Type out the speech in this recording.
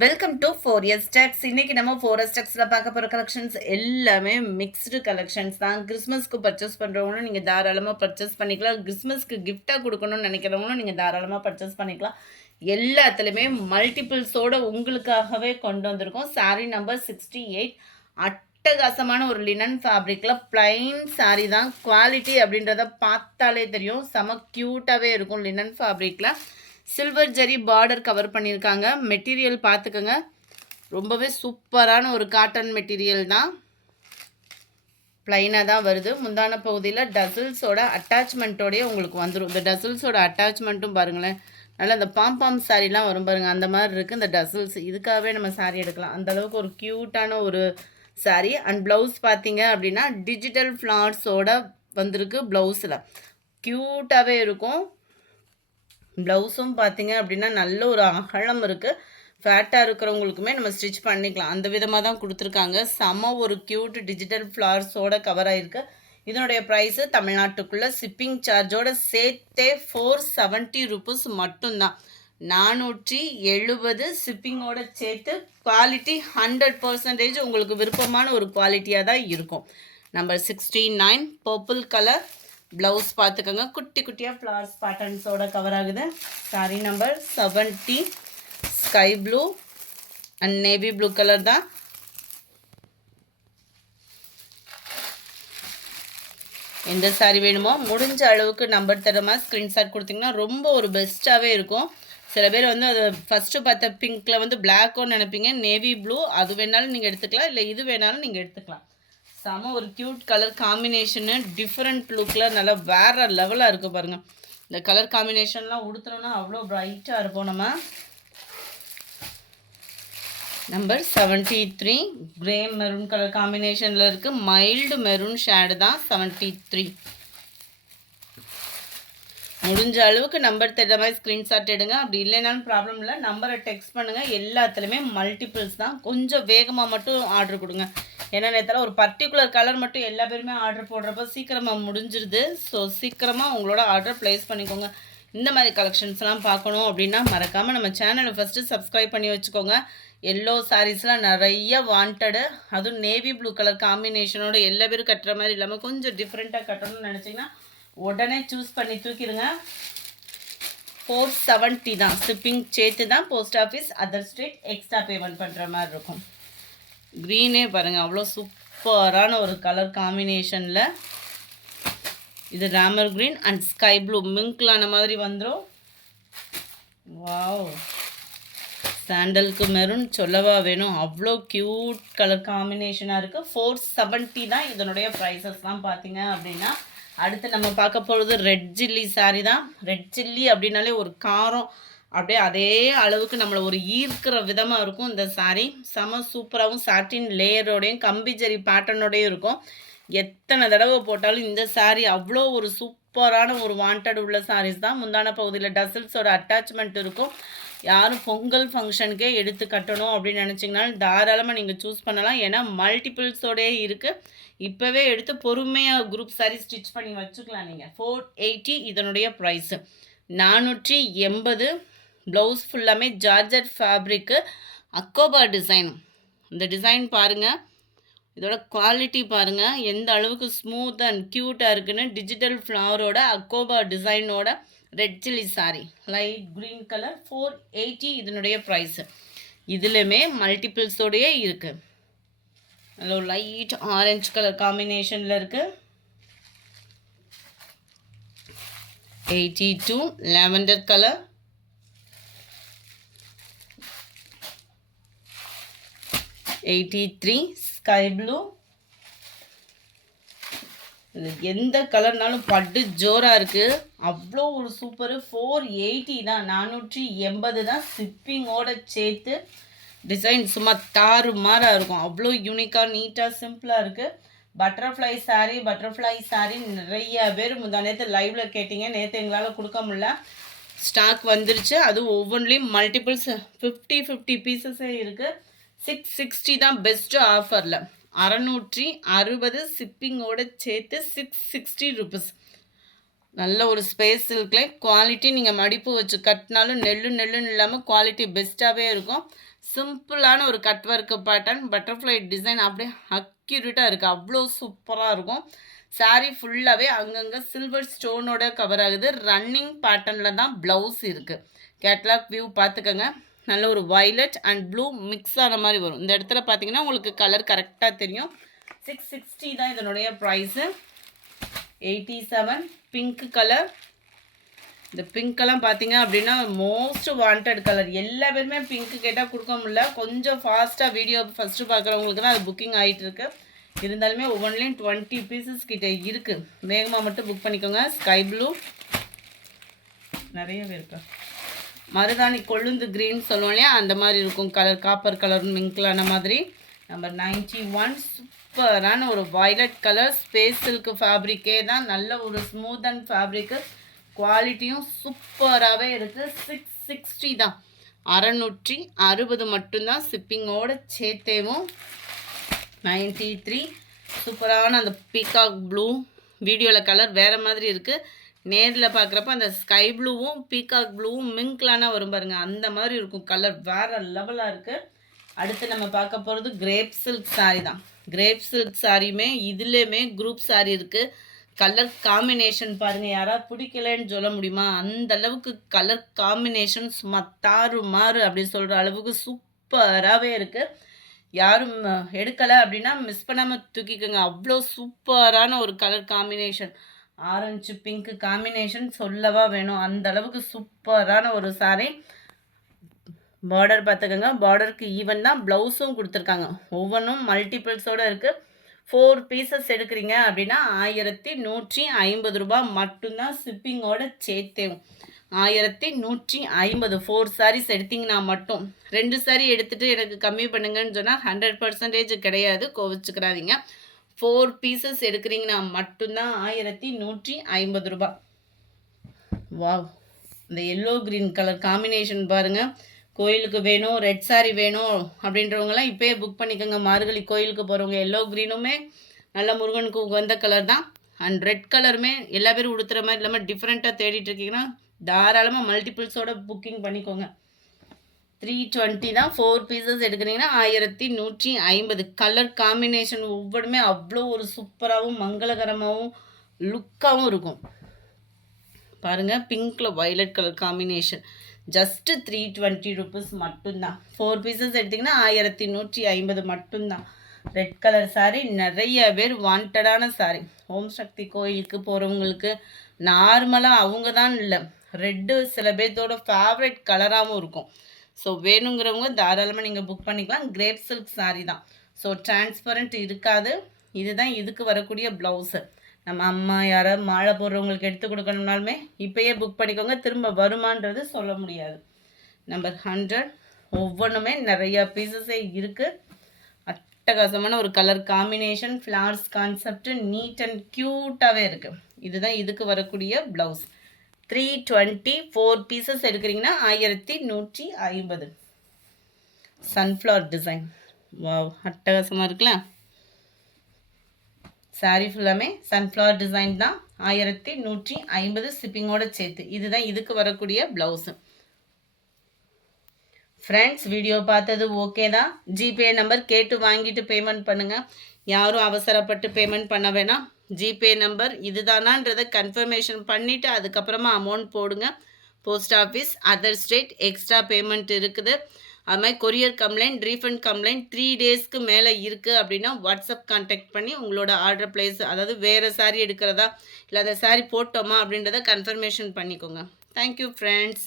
Welcome to 4S Stacks. இன்னைக்கு நம்ம 4S Stacksல பார்க்க போகிற கலெக்ஷன்ஸ் எல்லாமே மிக்ஸ்டு கலெக்ஷன்ஸ் தான். கிறிஸ்மஸ்க்கு பர்ச்சேஸ் பண்ணுறவங்களும் நீங்கள் தாராளமாக பர்ச்சேஸ் பண்ணிக்கலாம். கிறிஸ்மஸ்க்கு கிஃப்டாக கொடுக்கணும்னு நினைக்கிறவங்களும் நீங்கள் தாராளமாக பர்ச்சேஸ் பண்ணிக்கலாம். எல்லாத்துலேயுமே மல்டிபிள்ஸோடு உங்களுக்காகவே கொண்டு வந்திருக்கோம். சாரீ நம்பர் 68. அட்டகாசமான ஒரு லினன் ஃபேப்ரிக்கில் பிளைன் சாரீ தான். குவாலிட்டி அப்படின்றத பார்த்தாலே தெரியும், செம க்யூட்டாகவே இருக்கும். லினன் ஃபேப்ரிக்கில் சில்வர் ஜரி பார்டர் கவர் பண்ணியிருக்காங்க. மெட்டீரியல் பார்த்துக்கோங்க, ரொம்பவே சூப்பரான ஒரு காட்டன் மெட்டீரியல் தான். ப்ளைனாக தான் வருது. முந்தான பகுதியில் டசில்ஸோட அட்டாச்மெண்ட்டோடையே உங்களுக்கு வந்துடும். இந்த டசில்ஸோட அட்டாச்மெண்ட்டும் பாருங்களேன், நல்லா இந்த பாம் சாரீலாம் வரும் பாருங்கள், அந்த மாதிரி இருக்குது இந்த டசில்ஸ். இதுக்காகவே நம்ம சாரீ எடுக்கலாம். அந்தளவுக்கு ஒரு க்யூட்டான ஒரு சாரீ. அண்ட் ப்ளவுஸ் பார்த்தீங்க அப்படின்னா டிஜிட்டல் ஃப்ளார்ஸோட வந்திருக்கு. ப்ளவுஸில் க்யூட்டாகவே இருக்கும். ப்ளவுஸும் பார்த்தீங்க அப்படின்னா நல்ல ஒரு அகலம் இருக்குது. ஃபேட்டாக இருக்கிறவங்களுக்குமே நம்ம ஸ்டிச் பண்ணிக்கலாம், அந்த விதமாக தான் கொடுத்துருக்காங்க. செம ஒரு க்யூட் டிஜிட்டல் ஃப்ளார்ஸோட கவர் ஆகிருக்கு. இதனுடைய ப்ரைஸு தமிழ்நாட்டுக்குள்ளே ஷிப்பிங் சார்ஜோடு சேர்த்தே 470 ருபீஸ் மட்டும்தான். 470 ஷிப்பிங்கோடு சேர்த்து. குவாலிட்டி 100% உங்களுக்கு விருப்பமான ஒரு குவாலிட்டியாக தான் இருக்கும். Number 69 purple colour. ப்ளவுஸ் பார்த்துக்கோங்க, குட்டி குட்டியாக ஃப்ளவர்ஸ் பேட்டர்ன்ஸோட கவர் ஆகுது. Sari number 70 sky blue and navy blue colour தான். எந்த சாரீ வேணுமோ முடிஞ்ச அளவுக்கு நம்பர் தரமாக ஸ்க்ரீன்ஷாட் கொடுத்தீங்கன்னா ரொம்ப ஒரு பெஸ்ட்டாகவே இருக்கும். சில பேர் வந்து அது ஃபஸ்ட்டு பார்த்த பிங்க்கில் வந்து பிளாக்கோன்னு நினைப்பீங்க. நேவி ப்ளூ அது வேணாலும் நீங்கள் எடுத்துக்கலாம், இல்லை இது வேணாலும் நீங்கள் எடுத்துக்கலாம். செம ஒரு க்யூட் கலர் காம்பினேஷனு, டிஃப்ரெண்ட் லுக்கில் நல்லா வேறு லெவலாக இருக்குது பாருங்கள். இந்த கலர் காம்பினேஷன்லாம் உடுத்துனோன்னா அவ்வளோ ப்ரைட்டாக இருப்போம் நம்ம. நம்பர் 73 கிரே மெரூன் கலர் காம்பினேஷனில் இருக்குது. மைல்டு மெரூன் ஷேடு தான் 73. முடிஞ்ச அளவுக்கு நம்பர் தெரிகிற மாதிரி ஸ்க்ரீன்ஷாட் எடுங்க. அப்படி இல்லைனாலும் ப்ராப்ளம் இல்லை, நம்பரை டெக்ஸ்ட் பண்ணுங்கள். எல்லாத்துலேயுமே மல்டிபிள்ஸ் தான். கொஞ்சம் வேகமாக மட்டும் ஆர்டர் கொடுங்க. ஏன்னா நேரத்தில் ஒரு பர்டிகுலர் கலர் மட்டும் எல்லா பேருமே ஆர்டர் போடுறப்போ சீக்கிரமாக முடிஞ்சிருது. ஸோ சீக்கிரமாக உங்களோட ஆர்டர் ப்ளேஸ் பண்ணிக்கோங்க. இந்த மாதிரி கலெக்ஷன்ஸ்லாம் பார்க்கணும் அப்படின்னா மறக்காமல் நம்ம சேனலை ஃபஸ்ட்டு சப்ஸ்கிரைப் பண்ணி வச்சுக்கோங்க. எல்லோ சாரீஸ்லாம் நிறைய வாண்டடு, அதுவும் நேவி ப்ளூ கலர் காம்பினேஷனோட எல்லா பேரும் கட்டுற மாதிரி இல்லாமல் கொஞ்சம் டிஃப்ரெண்ட்டாக கட்டணும்னு நினச்சிங்கன்னா உடனே சூஸ் பண்ணி தூக்கிடுங்க. 470 தான். ஷிப்பிங் சேர்த்து தான். Post office other street extra payment பண்ணுற மாதிரி இருக்கும். க்ரீனே பாருங்கள், அவ்வளோ சூப்பரான ஒரு கலர் காம்பினேஷனில். இது Ramar green and sky blue மிங்க்லான மாதிரி வந்துடும். வாவ், சாண்டலுக்கு மெரூன் சொல்லவா வேணும், அவ்வளோ க்யூட் கலர் காம்பினேஷனாக இருக்குது. 470 தான் இதனுடைய ப்ரைஸஸ்லாம் பார்த்தீங்க அப்படின்னா. அடுத்து நம்ம பார்க்க போகிறது ரெட் சில்லி சாரீ தான். ரெட் சில்லி அப்படின்னாலே ஒரு காரம் அப்படியே அதே அளவுக்கு நம்மளை ஒரு ஈர்க்கிற விதமாக இருக்கும் இந்த சாரீ. செம சூப்பராகவும் சாட்டின் லேயரோடையும் கம்பி ஜரி பேட்டர்னோடையும் இருக்கும். எத்தனை தடவை போட்டாலும் இந்த சாரீ அவ்வளோ ஒரு சூப்பரான ஒரு வாண்டட் உள்ள சாரீஸ் தான். முந்தான பகுதியில் டசில்ஸோட அட்டாச்மெண்ட் இருக்கும். யாரும் பொங்கல் ஃபங்க்ஷனுக்கே எடுத்து கட்டணும் அப்படின்னு நினச்சிங்கனாலும் தாராளமாக நீங்கள் சூஸ் பண்ணலாம். ஏன்னா மல்டிபிள்ஸோடே இருக்குது. இப்போவே எடுத்து பொறுமையாக குரூப் சாரீ ஸ்டிச் பண்ணி வச்சுக்கலாம் நீங்கள். 480 இதனுடைய ப்ரைஸு. 480. ப்ளவுஸ் ஃபுல்லாமே ஜார்ஜட் ஃபேப்ரிக்கு, அக்கோபா டிசைன். இந்த டிசைன் பாருங்கள், இதோட குவாலிட்டி பாருங்கள் எந்த அளவுக்கு ஸ்மூத் அண்ட் க்யூட்டாக இருக்குன்னு. டிஜிட்டல் ஃப்ளவரோட அக்கோபா டிசைனோட red chilli sari, light green colour. 480 இதனுடைய ப்ரைஸு. இதுலேயுமே மல்டிபிள்ஸோடையே இருக்குது. நல்ல லைட் ஆரஞ்சு கலர் காம்பினேஷனில் இருக்குது. 82 லாவெண்டர் கலர். 83 sky blue. இது எந்த கலர்னாலும் பட்டு ஜோராக இருக்குது, அவ்வளோ ஒரு சூப்பரு. 480 தான். 480 தான் ஷிப்பிங்கோடு சேர்த்து. டிசைன் சும்மா தாறுமாறாக இருக்கும், அவ்வளோ யூனிக்காக நீட்டாக சிம்பிளாக இருக்குது. பட்டர்ஃப்ளை சாரீ நிறைய பேர் முந்தா நேற்று லைவில் கேட்டிங்க. நேற்று எங்களால் கொடுக்க முடியல, ஸ்டாக் வந்துருச்சு. அதுவும் ஒவ்வொன்றிலையும் மல்டிபிள்ஸ் 50 பீசஸே இருக்குது. 660 தான் பெஸ்ட்டு ஆஃபரில். 660 ஷிப்பிங்கோடு சேர்த்து 660 ருபீஸ். நல்ல ஒரு ஸ்பேஸ் இருக்குல்ல. குவாலிட்டி நீங்கள் மடிப்பு வச்சு கட்டினாலும் நெல்லுன்னு இல்லாமல் குவாலிட்டி பெஸ்ட்டாகவே இருக்கும். சிம்பிளான ஒரு cut work pattern, butterfly design அப்படியே அக்யூரேட்டாக இருக்குது. அவ்வளோ சூப்பராக இருக்கும். சாரீ ஃபுல்லாகவே அங்கங்கே சில்வர் ஸ்டோனோட கவர் ஆகுது. ரன்னிங் பேட்டர்னில் தான் ப்ளவுஸ் இருக்குது. கேட்லாக் வியூ பார்த்துக்கோங்க. நல்ல ஒரு வயலட் அண்ட் ப்ளூ மிக்ஸ் ஆன மாதிரி வரும். இந்த இடத்துல பார்த்தீங்கன்னா உங்களுக்கு கலர் கரெக்டாக தெரியும். 660 தான் இதனுடைய ப்ரைஸு. 87 pink colour. இந்த பிங்க்கெல்லாம் பார்த்தீங்க அப்படின்னா மோஸ்ட் வாண்டட் கலர். எல்லா பேருமே பிங்க்கு கேட்டால் கொடுக்க முடியல. கொஞ்சம் ஃபாஸ்ட்டாக வீடியோ ஃபஸ்ட்டு பார்க்குறவங்களுக்கு தான் அது புக்கிங் ஆகிட்டு இருக்கு. இருந்தாலுமே ஒவ்வொன்றிலையும் 20 பீசஸ் கிட்ட இருக்குது. வேகமாக மட்டும் புக் பண்ணிக்கோங்க. ஸ்கை ப்ளூ நிறையவே இருக்கா. மருதாணி கொழுந்து க்ரீன் சொல்லுவோம் இல்லையா, அந்த மாதிரி இருக்கும் கலர். காப்பர் கலர் மிங்க்லான மாதிரி. நம்பர் 91 சூப்பரான ஒரு வயலட் கலர். ஸ்பேஸ் சில்க் ஃபேப்ரிக்கே தான். நல்ல ஒரு ஸ்மூத் அண்ட் ஃபேப்ரிக்கு. குவாலிட்டியும் சூப்பராகவே இருக்குது. 660 தான். 660 மட்டும்தான் ஷிப்பிங்கோடு சேர்த்தேவும். 93 சூப்பரான அந்த பீகாக் ப்ளூ. வீடியோவில் கலர் வேறு மாதிரி இருக்குது. நேரில் பார்க்குறப்ப அந்த ஸ்கை ப்ளூவும் பீகாக் ப்ளூவும் மிங்க்லான வரும் பாருங்கள், அந்த மாதிரி இருக்கும். கலர் வேறு லெவலாக இருக்குது. அடுத்து நம்ம பார்க்க போகிறது கிரேப் சில்க் சாரீ தான். கிரேப் சில்க் சாரியுமே இதுலேயுமே குரூப் சாரீ இருக்குது. கலர் காம்பினேஷன் பாருங்கள், யாராவது பிடிக்கலன்னு சொல்ல முடியுமா? அந்த அளவுக்கு கலர் காம்பினேஷன் சும்மா தாறு மாறு அப்படின்னு சொல்கிற அளவுக்கு சூப்பராகவே இருக்குது. யாரும் எடுக்கலை அப்படின்னா மிஸ் பண்ணாமல் தூக்கிக்கோங்க. அவ்வளோ சூப்பரான ஒரு colour combination. Orange pink combination சொல்லவா வேணும், அந்த அளவுக்கு சூப்பரான ஒரு சாரீ. பார்டர் பார்த்துக்கோங்க. பார்டருக்கு ஈவன் தான் ப்ளவுஸும் கொடுத்துருக்காங்க. ஒவ்வொன்றும் மல்டிபிள்ஸோடு இருக்குது. 4 பீசஸ் எடுக்கிறீங்க அப்படின்னா 1150 ரூபா மட்டும்தான் ஷிப்பிங்கோட சேர்த்தேவும். 1150. 4 சாரீஸ் எடுத்திங்கன்னா மட்டும். 2 சாரீ எடுத்துகிட்டு எனக்கு கம்மி பண்ணுங்கன்னு சொன்னால் 100% கிடையாது, கோவிச்சுக்கிறாதீங்க. 4 பீசஸ் எடுக்கிறீங்கன்னா மட்டும்தான் 1150 ரூபா. வாவ், இந்த எல்லோ க்ரீன் கலர் காம்பினேஷன் பாருங்கள். கோயிலுக்கு வேணும், ரெட் சாரீ வேணும் அப்படின்றவங்களாம் இப்போயே புக் பண்ணிக்கோங்க. மார்கழி கோயிலுக்கு போகிறவங்க எல்லோ க்ரீனுமே நல்ல முருகனுக்கு உகந்த கலர் தான். அண்ட் ரெட் கலருமே எல்லா பேரும் உடுத்துகிற மாதிரி இல்லாமல் டிஃப்ரெண்ட்டாக தேடிட்டு இருக்கீங்கன்னா தாராளமாக மல்டிபிள்ஸோட புக்கிங் பண்ணிக்கோங்க. 320 தான். 4 பீசஸ் எடுக்கிறீங்கன்னா 1150. கலர் காம்பினேஷன் ஒவ்வொன்றுமே அவ்வளோ ஒரு சூப்பராகவும் மங்களகரமாகவும் லுக்காகவும் இருக்கும். பாருங்கள், பிங்க்கில் violet colour combination. Just 320 rupees மட்டும்தான். 4 பீசஸ் எடுத்திங்கன்னா 1150 மட்டும்தான். ரெட் கலர் சாரீ நிறைய பேர் வாண்டடான சாரீ. ஓம் சக்தி கோயிலுக்கு போகிறவங்களுக்கு நார்மலாக அவங்க தான் இல்லை, ரெட்டு சில பேர்த்தோட ஃபேவரட் கலராகவும் இருக்கும். ஸோ வேணுங்கிறவங்க தாராளமாக நீங்கள் புக் பண்ணிக்கலாம். கிரேப் சில்க் சாரீ தான். ஸோ டிரான்ஸ்பரண்ட் இருக்காது. இதுதான் இதுக்கு வரக்கூடிய ப்ளவுஸு. நம்ம அம்மா யாராவது மாலை போடுறவங்களுக்கு எடுத்து கொடுக்கணும்னாலுமே இப்போயே புக் பண்ணிக்கோங்க. திரும்ப வருமானது சொல்ல முடியாது. நம்பர் 100 ஒவ்வொன்றுமே நிறையா பீசஸே இருக்குது. அட்டகாசமான ஒரு colour combination, flowers concept, neat and க்யூட்டாகவே இருக்குது. இதுதான் இதுக்கு வரக்கூடிய ப்ளவுஸ். 320. 4 பீசஸ் எடுக்கிறீங்கன்னா 1150. Sunflower design. வாவ், அட்டகாசமாக இருக்குல்ல. சாரீ ஃபுல்லாமே சன்ஃப்ளவர் டிசைன் தான். 1150 ஷிப்பிங்கோட சேர்த்து. இதுதான் இதுக்கு வரக்கூடிய ப்ளவுஸு. ஃப்ரெண்ட்ஸ், வீடியோ பார்த்தது ஓகே தான். ஜிபே நம்பர் கேட்டு வாங்கிட்டு பேமெண்ட் பண்ணுங்கள். யாரும் அவசரப்பட்டு பேமெண்ட் பண்ண வேணாம். ஜிபே நம்பர் இதுதானான்றதை கன்ஃபர்மேஷன் பண்ணிவிட்டு அதுக்கப்புறமா அமௌண்ட் போடுங்க. Post office, other state extra payment இருக்குது. அது மாதிரி கொரியர் கம்ப்ளைண்ட், ரீஃபண்ட் கம்ப்ளைண்ட் 3 டேஸ்க்கு மேலே இருக்குது அப்படின்னா வாட்ஸ்அப் கான்டாக்ட் பண்ணி உங்களோட ஆர்டர் ப்ளேஸ், அதாவது வேறு சாரீ எடுக்கிறதா இல்லை அந்த சாரீ போட்டோமா அப்படின்றத கன்ஃபர்மேஷன் பண்ணிக்கோங்க. Thank you friends.